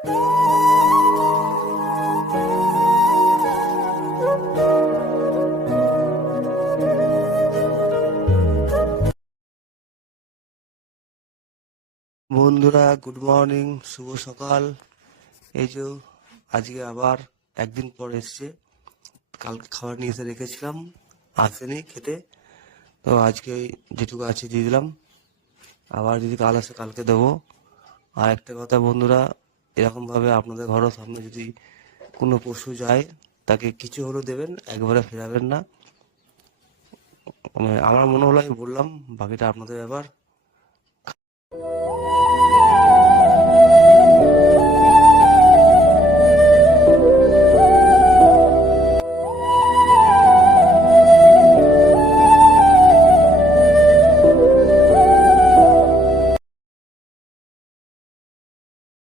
বন্ধুরা, good morning, শুভ সকাল। এই যে আজকে আবার একদিন পর এসছে। কালকে খাবার নিয়ে এসে রেখেছিলাম, আসেনি খেতে, তো আজকে যেটুকু আছে দিয়ে দিলাম। আবার যদি কাল আসে কালকে দেবো। আর একটা কথা বন্ধুরা, এরকম ভাবে আপনাদের ঘরের সামনে যদি কোনো পশু যায়, তাকে কিছু হলেও দেবেন, একবারে ফেরাবেন না। আমার মনে হলো আমি বললাম, বাকিটা আপনাদের ব্যাপার।